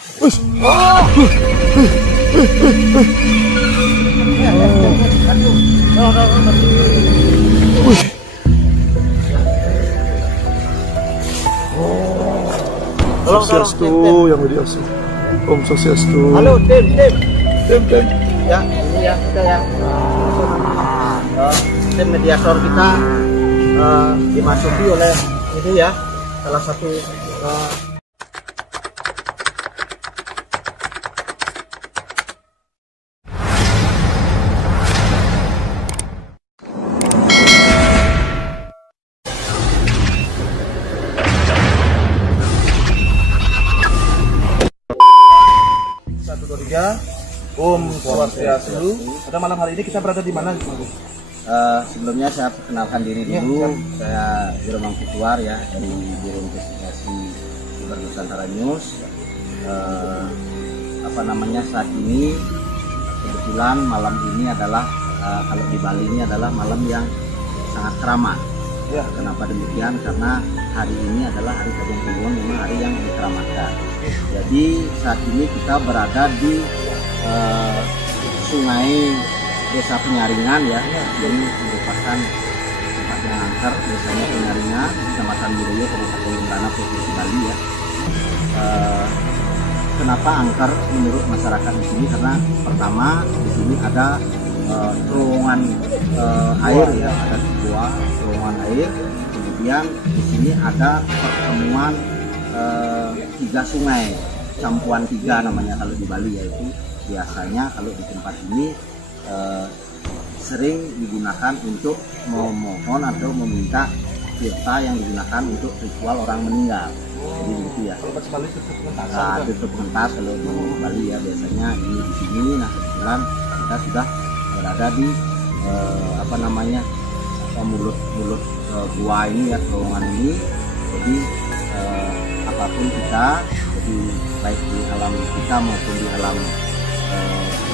Wih. Wih. Swastiastu yang biasa. Om Swastiastu. Halo, tim. Tim. Ya, ini ya kita ya. Tim mediator kita dimasuki oleh ini ya, salah satu Om Swastiastu. Pada malam hari ini kita berada di mana? sebelumnya saya perkenalkan diri dulu. Saya Jeromang Kutuar ya, dari Biro Investigasi Siber Nusantara News. Saat ini kebetulan malam ini adalah kalau di Bali ini adalah malam yang sangat keramat. Ya. Kenapa demikian? Karena hari ini adalah hari Kadung Kliwon, memang hari yang dikeramatkan. Jadi saat ini kita berada di sungai Desa Penyaringan ya. Ini merupakan tempat yang angker, desanya Penyaringan, Kecamatan Midoyo, Kabupaten Dunggana, Provinsi Bali ya. Kenapa angker menurut masyarakat di sini? Karena pertama di sini ada terowongan air ya, ada sebuah terowongan air. Kemudian di sini ada pertemuan 3 sungai, campuan 3 namanya kalau di Bali, yaitu biasanya kalau di tempat ini sering digunakan untuk memohon atau meminta tirta yang digunakan untuk ritual orang meninggal. Jadi begitu ya. Tutup mentas kalau di Bali ya, biasanya ini di sini. Nah kebetulan kita sudah berada di mulut gua ini ya, terowongan ini. Jadi apapun kita, jadi baik di alam kita maupun di alam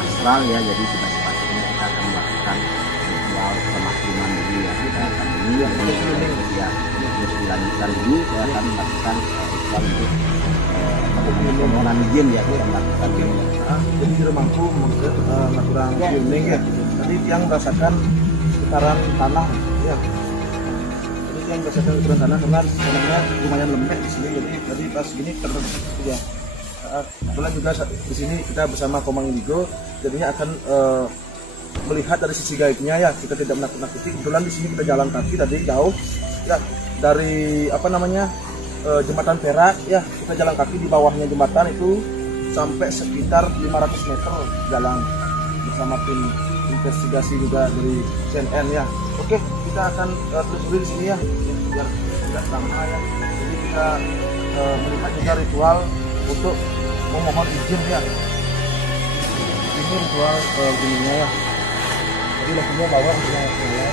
astral ya, jadi sudah sepatutnya kita akan melakukan ritual pemakluman dulu ya. Kita akan ini ya, terus dilanjutkan dulu, saya akan melakukan ritual untuk permohonan izin ya, kita melakukan ini. Jadi di rumahku melakukan healing ya. Tadi yang merasakan getaran tanah ya. Jadi yang merasakan getaran tanah karena tanahnya lumayan lembek di sini. Jadi tadi pas gini ya. Kebetulan juga di sini kita bersama Komang Indigo, jadinya akan melihat dari sisi gaibnya ya, kita tidak menakut-nakuti. Kebetulan di sini kita jalan kaki tadi jauh ya, dari jembatan Perak ya, kita jalan kaki di bawahnya jembatan itu sampai sekitar 500 meter jalan bersama tim investigasi juga dari CNN ya. Oke, kita akan telusuri di sini ya, biar tidak lama ya. Jadi kita melihat juga ritual untuk memohon izin ya. Ini ritual gininya ya. Jadi langsungnya bawa untuk yang juga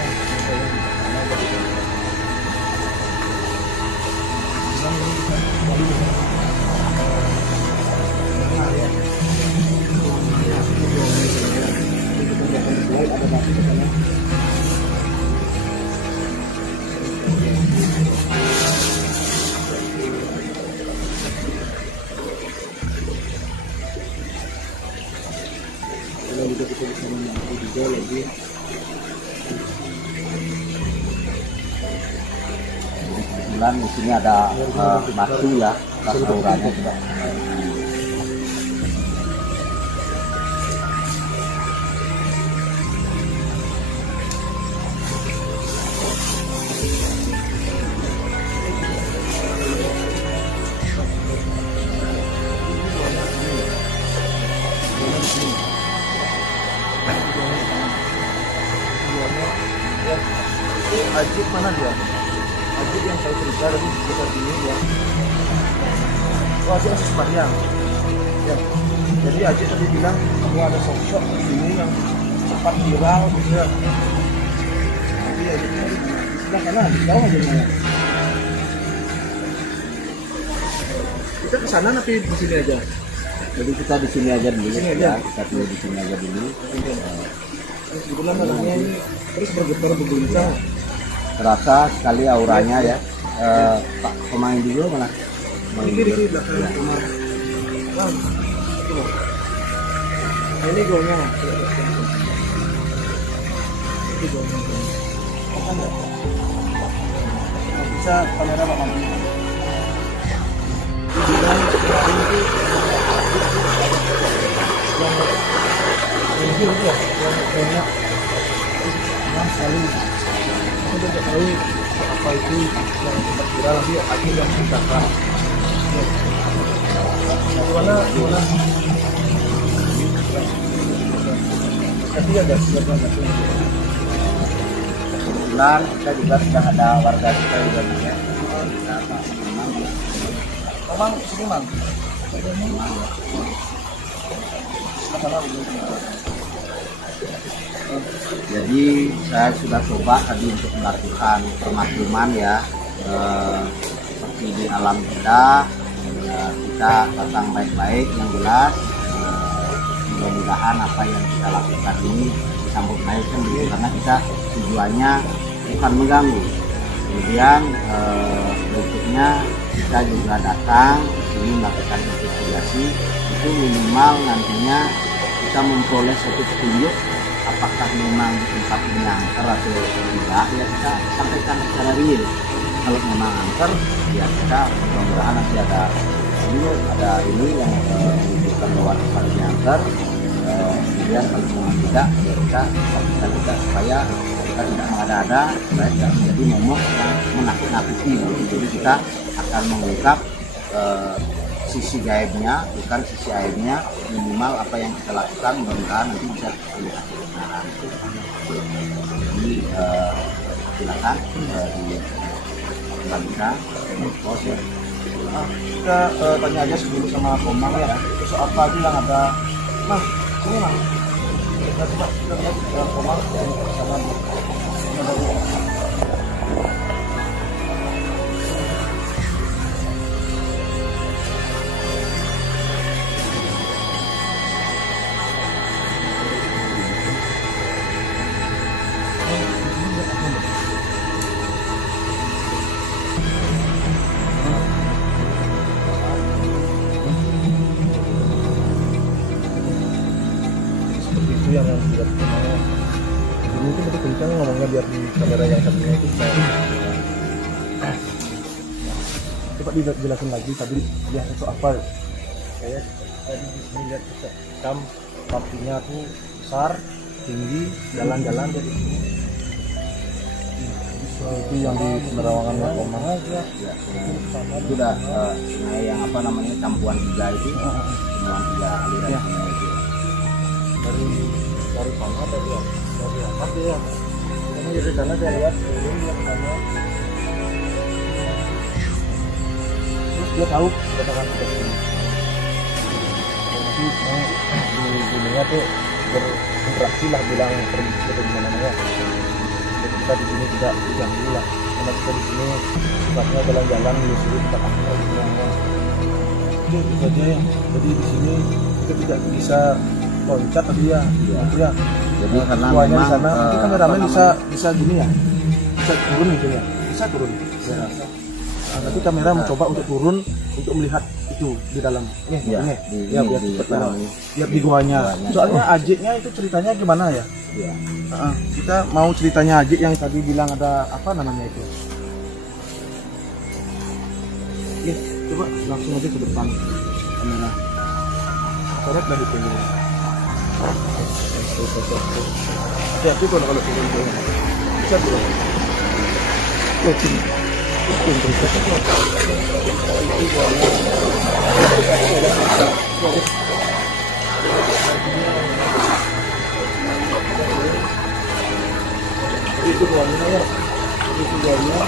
kita bisa menangkap juga lagi. Kebetulan di sini ada batu ya, auranya juga. Ajib mana dia? Ajib yang saya cerita tadi sekitar sini ya. Oh, Ajib masih sembahyang. Ya. Jadi Ajib tadi bilang bahwa ada sosok di sini yang cepat viral gitu ya. Jadi Ajib tadi di sebelah kanan, di bawah aja ya. Kita ke sana tapi di sini aja. Jadi kita di sini aja dulu ya. Kita dulu di sini aja dulu. Kebetulan tanahnya ini terus bergetar berguncang. Terasa sekali auranya ya. Pak pemain dulu mana? Ini di belakang rumah. Nah, itu loh. Nah, ini goalnya. Itu goalnya. Kan nggak? Nggak bisa kamera Pak Mami. Ini juga ini itu ya, yang banyak sekali. Aku tidak tahu apa itu yang sempat viral, nanti aku yang ceritakan. Gimana? Tapi ada siapa nggak sih? Kebetulan kita juga sudah ada warga kita juga bisa. Memang sini mang. Jadi saya sudah coba tadi untuk melakukan pemakluman ya, seperti di alam kita pasang baik-baik yang jelas. Mudah-mudahan apa yang kita lakukan ini disambut baik kan gitu, karena kita tujuannya bukan mengganggu. Kemudian berikutnya kita juga datang di sini melakukan investigasi, itu minimal nantinya kita memperoleh suatu petunjuk apakah memang di tempat ini angker atau tidak, ya kita sampaikan secara real. Kalau memang angker ya kita mudah-mudahan nanti ada ini yang menunjukkan bahwa tempat ini angker. Kemudian kalau memang tidak ya kita sampaikan juga supaya kita tidak mengada-ada, supaya tidak menjadi momok yang menakut-nakuti. Jadi kita akan mengungkap sisi gaibnya, bukan sisi aibnya. Minimal apa yang kita lakukan mudah-mudahan nanti bisa terlihat kebenaran. Jadi silakan dilanjutkan. Kita tanya aja sebelum sama Komang ya. Terus apa aja yang ada? Nah, sini mang. Kita coba kita lihat Komang sama yang tidak mau dulu itu betul kencang ngomongnya biar di kamera yang satunya itu bisa. Coba dijelasin lagi tadi dia itu apa? Saya tadi di sini lihat cam papinya tuh besar, tinggi, jalan-jalan dari sini. Itu yang di penerawangan Komang aja. Ya, itu udah sungai yang apa namanya Campuan 3 itu, Campuan 3 aliran ya. Sungai itu. Dari sana dari apa dia? Ini dari sana saya lihat lihat sana. Terus dia tahu katakan kita sini. Nanti di dunia tuh berinteraksi lah bilang pergi ke mana-mana. Jadi kita di sini tidak diganggu lah. Karena kita di sini sifatnya jalan-jalan menyusuri tempat angker semua. Itu saja ya. Jadi di sini kita tidak bisa loncat tadi ya, ya. Jadi karena Kuahnya memang di sana, nanti kameramen bisa gini ya, bisa turun gitu ya, bisa turun. Ya. Nah, nanti kamera mencoba untuk turun untuk melihat itu di dalam. Ya, biar cepat lah, biar di guanya. Soalnya Ajiknya itu ceritanya gimana ya? Ya. Kita mau ceritanya Ajik yang tadi bilang ada apa namanya itu? Ya, coba langsung aja ke depan kamera. Coret dari pinggir. Hati-hati kalau turun tuh. Bisa turun. Itu buahnya ya. Itu buahnya.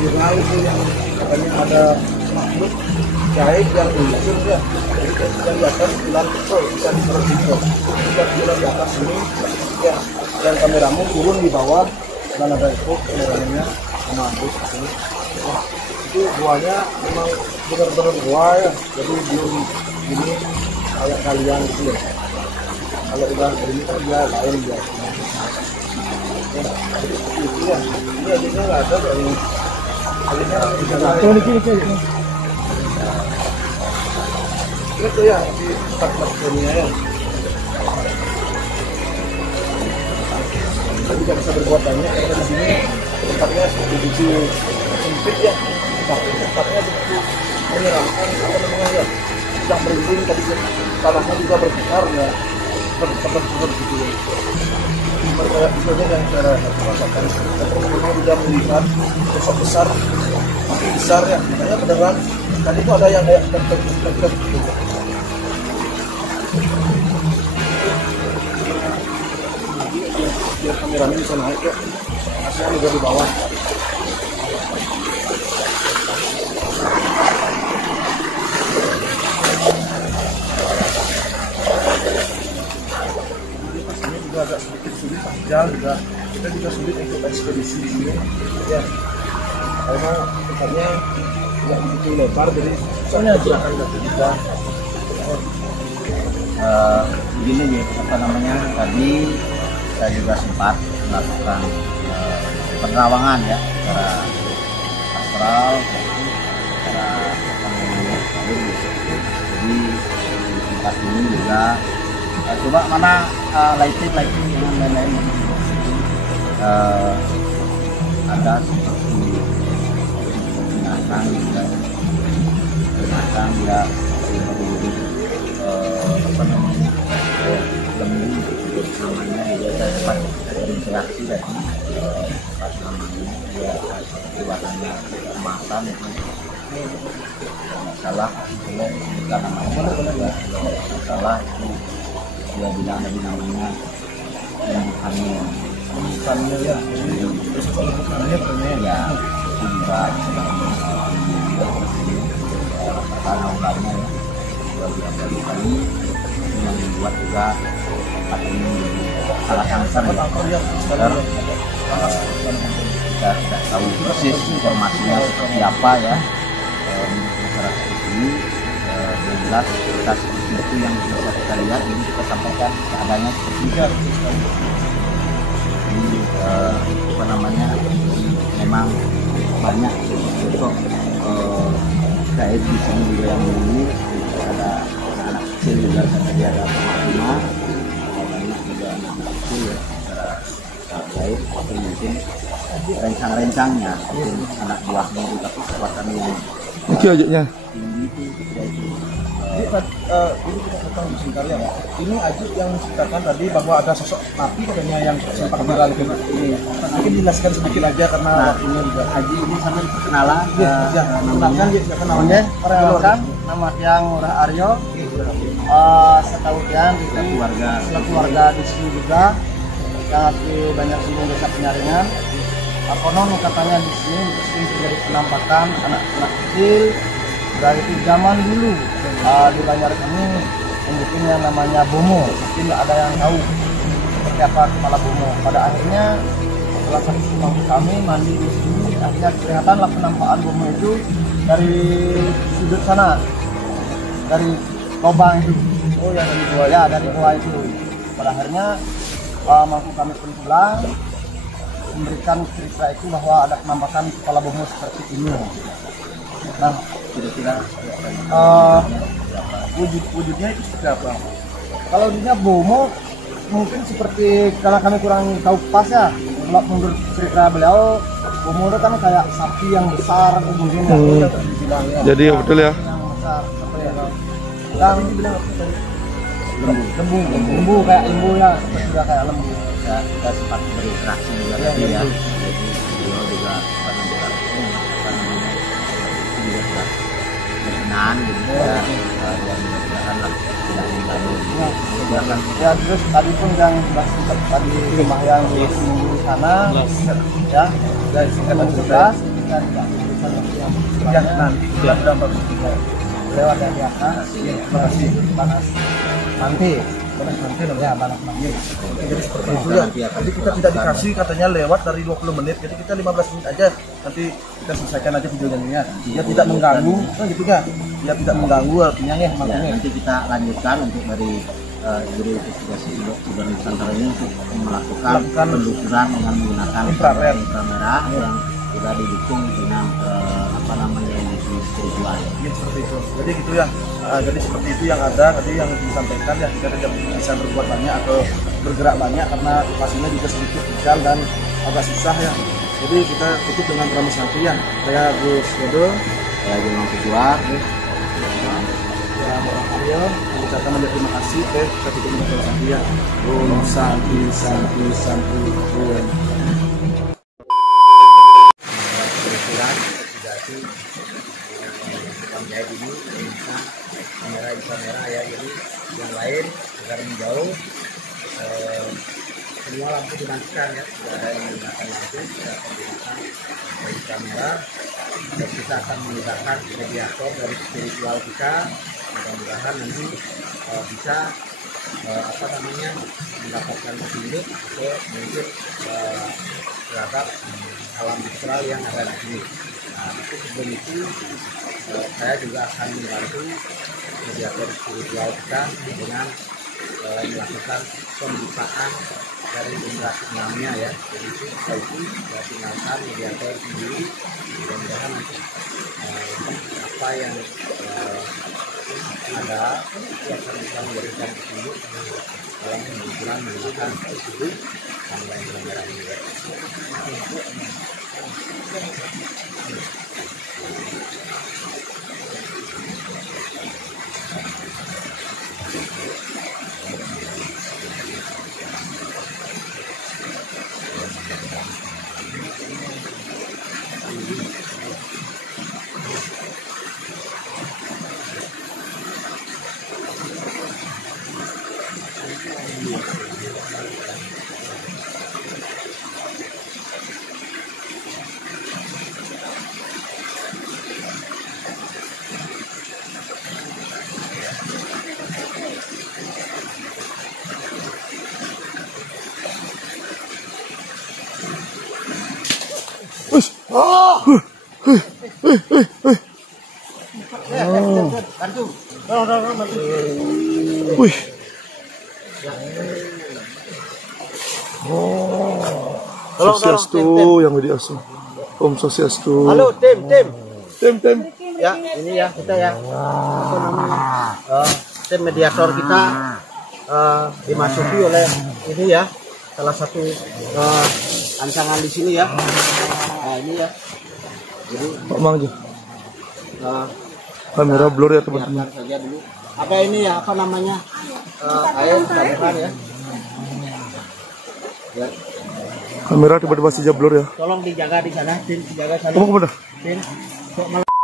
Viral itu yang katanya ada makhluk gaib yang unsur ya. Jadi kita di atas bulan betul bisa diperhatikan. Kita bulan di atas ini ya. Dan kameramu turun di bawah dan ada itu kameranya sama bus ini. Wah, itu buahnya memang benar-benar buah ya. Jadi belum ini kayak kalian gitu ya. Kalau udah ini kan dia lain biasanya. Ya, jadi seperti itu ya. Ini aja nggak ada dari Itu ya di tempat dunia ya. Kita juga bisa berbuat banyak karena di sini tempatnya begitu sempit ya. Tempatnya begitu menyeramkan apa namanya ya. Sedang berlindung tadi tanahnya juga berputar ya. Berputar gitu. Kayak misalnya yang cara rasakan kita juga melihat sosok besar makin besar ya, makanya beneran tadi itu ada yang kayak deket gitu. Biar kameranya bisa naik ya, aslinya juga di bawah. Juga agak sedikit sulit panjang juga, kita juga sulit untuk ekspedisi di sini ya, karena tempatnya nggak begitu lebar jadi soalnya gerakan kaki kita. Begini ya, apa namanya, tadi saya juga sempat melakukan penerawangan ya secara astral, secara jadi di tempat ini juga coba mana lighting dengan lain-lain ada seperti binatang juga, binatang ya seperti apa namanya lembu namanya ya, saya sempat berinteraksi dari pas namanya ya seperti warnanya kemasan itu nggak salah bukan namanya salah itu dia bilang tadi namanya yang Bukannya ya, terus kalau bukannya ya juga karena ombaknya ya luar biasa ini yang membuat juga tempat ini salah angker ya. Kita tidak tahu persis informasinya seperti apa ya masyarakat ini. Yang jelas kita seperti itu yang bisa kita lihat, ini kita sampaikan keadaannya seperti itu. Ini apa namanya, memang banyak sosok gaib di sini juga yang ini ada anak kecil juga, tadi ada Fatima, banyak juga anak kecil ya secara gaib, tapi mungkin rencang-rencangnya mungkin anak buahnya itu, tapi kekuatannya yang itu ajaknya tinggi itu tidak itu. ini kita potong sebentar ya. Ini Ajit yang menceritakan tadi bahwa ada sosok napi katanya yang sempat viral ini. Mungkin dijelaskan sedikit aja karena waktunya juga. Haji ini sampai perkenalan Ya, namanya siapa namanya? Perkenalkan, nama yang Murah Aryo. Setahu yang kita keluarga keluarga di sini juga yang aktif banyak sini desa penyaringan. Konon katanya di sini sering terjadi penampakan anak-anak kecil dari zaman dulu di Banjar ini, mungkin yang namanya Bomo, mungkin ada yang tahu seperti apa kepala Bomo. Pada akhirnya salah satu teman kami mandi di sini, akhirnya kelihatanlah penampakan Bomo itu dari sudut sana, dari lubang itu. Oh ya, dari gua Ya, dari gua itu. Pada akhirnya mampu kami pun pulang memberikan cerita itu bahwa ada penampakan kepala Bomo seperti ini. Nah, kira-kira wujudnya itu seperti apa? kalau dia Bomo mungkin seperti, karena kami kurang tahu pas ya, kalau menurut cerita beliau Bomo itu kan kayak sapi yang besar mungkin ya. Dibilang ya. jadi ya betul ya. Yang besar seperti itu. Dan lembu kayak lembu ya, seperti juga kayak lembu. kita sempat berinteraksi juga tadi ya, jadi beliau juga apa namanya juga sudah berkenan gitu ya, dan mudah-mudahan lah tidak mengganggu. Silakan. Ya, terus tadi pun yang sudah sempat tadi di rumah yang di sana ya, dari singkatan tugas kita tidak memberikan yang Ya, nanti kita sudah lewat yang biasa. terima kasih. Panas nanti Nanti ya, panas nanti. jadi seperti itu ya. Jadi kita tidak dikasih katanya lewat dari 20 menit. Jadi kita 15 menit aja. Nanti kita selesaikan aja videonya. Dia tidak mengganggu, kan gitu kan? Dia tidak mengganggu artinya ya, Ya, makanya. nanti kita lanjutkan untuk dari Guru Investigasi Sumber Nusantara ini untuk melakukan penelusuran dengan menggunakan Infrared. inframerah yang sudah didukung dengan apa namanya industri spiritual ya. Iya seperti itu. Jadi gitu ya. Jadi seperti itu yang ada tadi yang disampaikan ya, kita tidak bisa berbuat banyak atau bergerak banyak karena lokasinya juga sedikit kecil dan agak susah ya. Jadi kita tutup dengan Pramu Santi ya. Saya Gus Dodo, Saya Jumang Kejuar. ya Orang Aryo, mengucapkan banyak terima kasih. Kita tutup dengan Pramu Santi ya. Om Santi Santi Santi Om. Kebetulan investigasi tukang jahit ini bisa kamera ya, jadi yang lain agar menjauh semua lampu dimatikan ya, tidak ada yang menggunakan lampu, tidak akan digunakan dari kamera, dan kita akan menggunakan mediator dari spiritual kita. Mudah-mudahan nanti bisa apa namanya mendapatkan petunjuk atau mungkin terhadap alam astral yang ada di sini. Nah, itu sebelum itu saya juga akan membantu mediator spiritual kita dengan melakukan pembukaan dari indera keenamnya ya. Jadi itu saya tinggalkan mediator sendiri. Mudah-mudahan nanti apa yang ada itu akan bisa memberikan petunjuk dalam pembukaan menggunakan tersebut sampai benar-benar ini ya. Bantu. Wih. Swastiastu yang diasuh. Om Swastiastu. Halo tim. Tim. Ya, ini ya kita ya. Apa namanya? Tim mediator kita dimasuki oleh ini ya. Salah satu ancangan di sini ya. Nah, ini ya. Jadi Pak Mang aja. Kamera blur ya teman-teman. biarkan saja dulu. Apa ini ya? Apa namanya? Air saluran ya. Ya. Kamera tiba-tiba saja blur ya. Tolong dijaga di sana, tim dijaga sana. Kamu kemana? Tim. Kok malah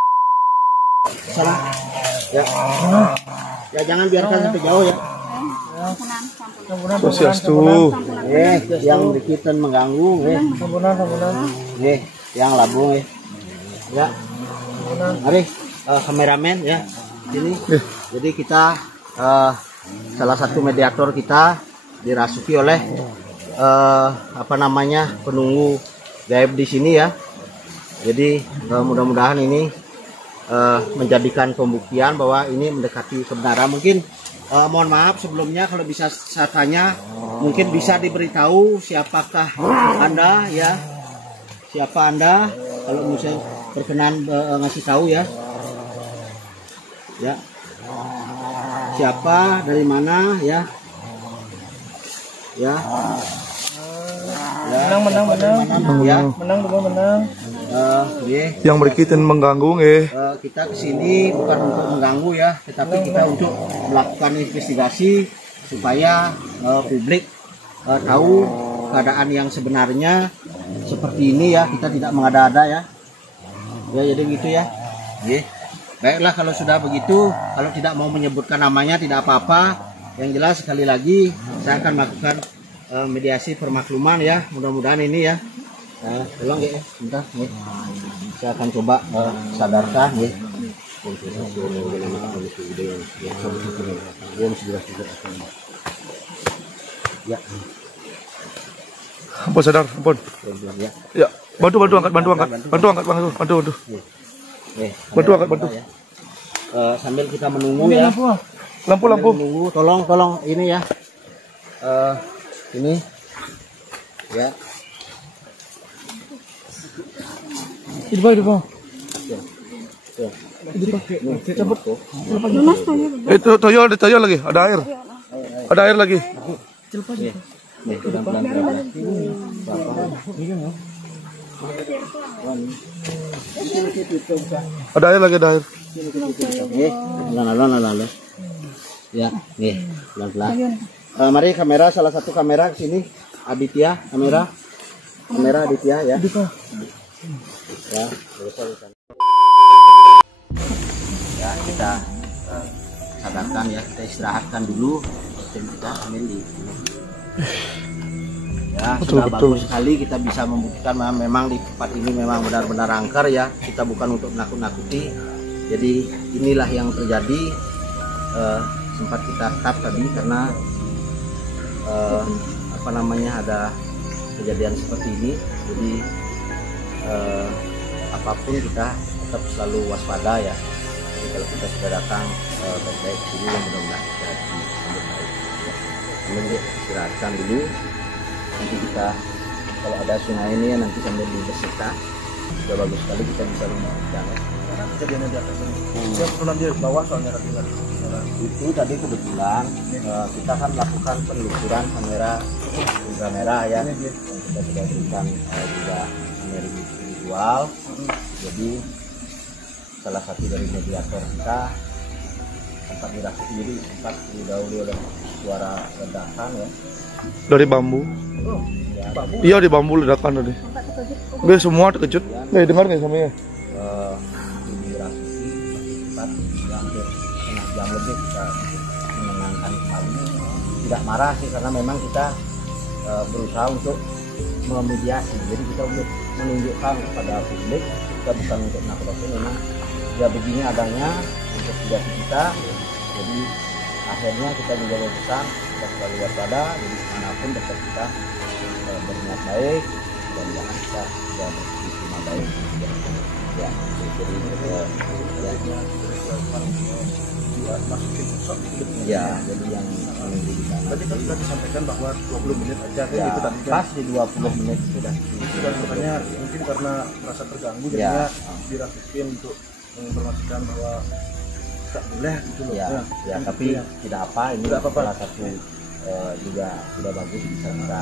sana. Ya. Ya jangan biarkan sampai jauh ya. Swastiastu. Yang dikit dan mengganggu, sampunan. Yang labung ya. Mari kameramen ya. Sini. Jadi kita salah satu mediator kita dirasuki oleh apa namanya penunggu gaib di sini ya. Jadi mudah-mudahan ini menjadikan pembuktian bahwa ini mendekati kebenaran. Mungkin mohon maaf sebelumnya kalau bisa saya tanya, mungkin bisa diberitahu siapakah Anda ya, siapa Anda kalau misalnya berkenan ngasih tahu ya, siapa dari mana ya, menang. Yang berkaitan mengganggu Kita kesini bukan untuk mengganggu ya, tetapi kita untuk melakukan investigasi supaya publik tahu keadaan yang sebenarnya seperti ini ya. Kita tidak mengada-ada ya. Ya jadi gitu ya. Baiklah kalau sudah begitu, kalau tidak mau menyebutkan namanya tidak apa-apa. Yang jelas sekali lagi saya akan melakukan mediasi permakluman ya. Mudah-mudahan ini ya. Tolong ya, bentar nih. Saya akan coba sadarkan nih. Ya. Ampun sadar, ampun. Ya, bantu angkat. Bantu angkat. Sambil kita menunggu ya. Lampu. Menunggu, tolong ini ya. Ini ya. Di bawah. Itu toyo lagi, ada air. Ada air lagi. Nih, pelan-pelan. Ada air lagi, ada air. Lalu. Ya, nih, pelan-pelan. Mari kamera, salah satu kamera ke sini. Aditya, kamera Aditya ya. Ya, ya kita sadarkan ya, kita istirahatkan dulu. Kita ambil di ya, sudah bagus sekali kita bisa membuktikan memang di tempat ini memang benar-benar angker ya. Kita bukan untuk nakut-nakuti. Jadi inilah yang terjadi. Sempat kita cut tadi karena ada kejadian seperti ini. Jadi apapun kita tetap selalu waspada ya. Jadi kalau kita sudah datang baik-baik sini yang mudah-mudahan kita disambut baik. Kemudian istirahatkan dulu. Nanti kita kalau ada sungai ini ya nanti sambil dibersihkan. Sudah bagus sekali kita bisa membersihkan ya. Kejadiannya di atas ini. Saya kebetulan di bawah soalnya tadi. Itu tadi kebetulan kita kan lakukan penelusuran kamera inframerah ya. Kita sudah berikan juga kamera visual. Jadi salah satu dari mediator kita sempat dirasuki, jadi sempat didahului oleh suara ledakan ya. Dari bambu. Iya di bambu ledakan tadi. Gue semua terkejut. Nih dengar nggak sama ya? Dirasuki sempat hampir setengah jam lebih kita menenangkan kembali. Tidak marah sih karena memang kita berusaha untuk memediasi. Jadi kita untuk menunjukkan kepada publik kita bukan untuk nakut-nakuti, memang ya begini adanya untuk tidak kita. Jadi akhirnya kita juga berpesan kita selalu waspada. Jadi dimanapun tetap kita berniat baik dan jangan kita tidak berterima baik ya. Jadi ya jadi yang Tadi kan sudah disampaikan bahwa 20 menit aja kan ya, itu tadi kan. pas di 20 menit sudah. Dan makanya mungkin karena merasa terganggu jadinya dirasukin untuk menginformasikan bahwa tak boleh gitu loh. Ya, tapi tidak apa, ini salah satu juga sudah bagus bisa kita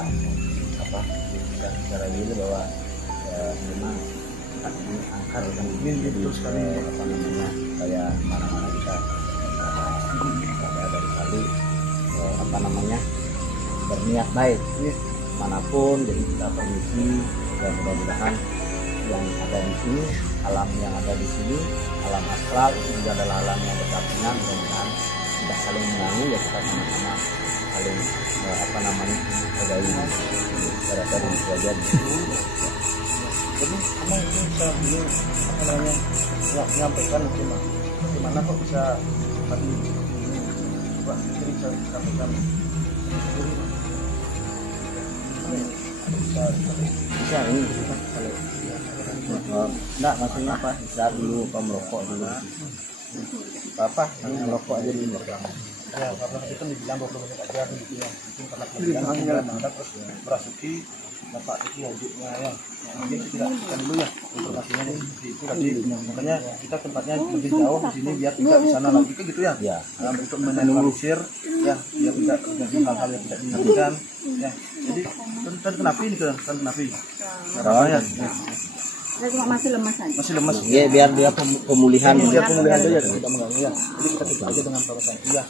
bisa secara ini bahwa memang ini angker dan ini betul sekali kayak mana-mana kita dari kali berniat baik manapun. Jadi kita permisi dan mudah-mudahan yang ada di sini, alam yang ada di sini, alam astral itu juga adalah alam yang berdampingan. Mudah-mudahan tidak saling mengganggu ya, kita sama-sama saling menghargai rasa dan sejajar. Jadi emang itu bisa dulu menyampaikan gimana kok bisa tadi Pak jadi bisa disampaikan bisa ini kita kalau enggak maksudnya apa istirahat dulu apa merokok dulu apa ini merokok aja dulu ya karena itu kan dibilang 20 menit aja gitu ya mungkin karena kelebihan ada terus berasuki Bapak itu wajibnya ya mungkin tidak akan dulu ya informasinya seperti itu tadi makanya kita tempatnya lebih jauh di sini biar tidak di sana lagi gitu ya untuk meminimalisir ya biar tidak terjadi hal-hal yang tidak diinginkan ya jadi kan kenapa ini kan kenapa ya masih lemas aja. Masih lemas. Iya, biar dia pemulihan. Biar pemulihan aja tidak mengganggu ya. Jadi kita tutup aja dengan perawatan. Iya.